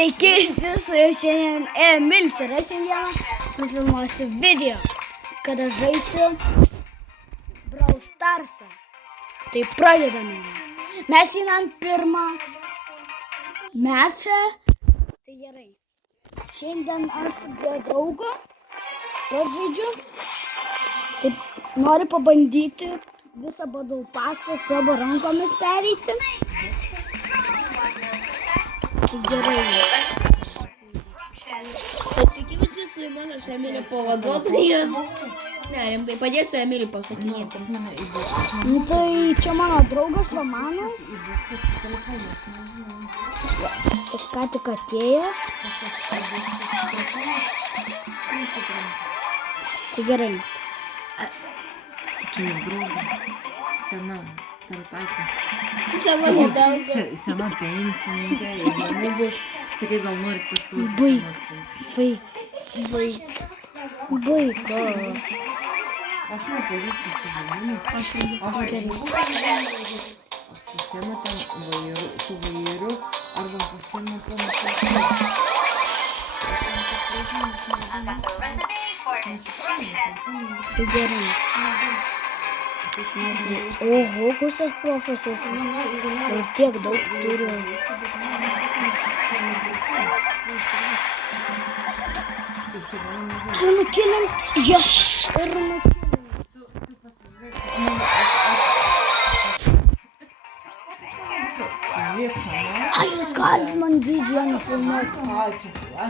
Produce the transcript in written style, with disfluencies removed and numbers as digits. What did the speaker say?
Sveiki, su jau šiandien Emilis ir aš šiandieną nufilmuosiu video, kad aš žaisiu Brawl Starsą. Tai pradedame. Mes einam pirmą mečą. Tai gerai. Šiandien aš su draugu pažaidžiu. Taip noriu pabandyti visą Battle Passą savo rankomis pereiti. Tai gerai. Sveiki visi, su jumis aš Emilį pavaduotojas. Ne, rimtai padėsiu Emilį pasakinėti. Nu tai čia mano draugas Romanas. Jis ką tik atėjo. Tai gerai. Čia jau draugė. Sena. Tarpaitė. Savo nedaugą. Sena pensininkė. Įdomu bus. Sakai, gal norit pasiklausyti. Baig. Aš nepažįstu su žmonėmis. Aš pasiemu ten su vairu arba pasiemu ten. Tai gerai. Oho, kokios profesijos. Ir tiek daug turiu. Čia nukeliant. Jas. Ir nukeliant. Ai, jūs galit man video nufilmuoti. Čia,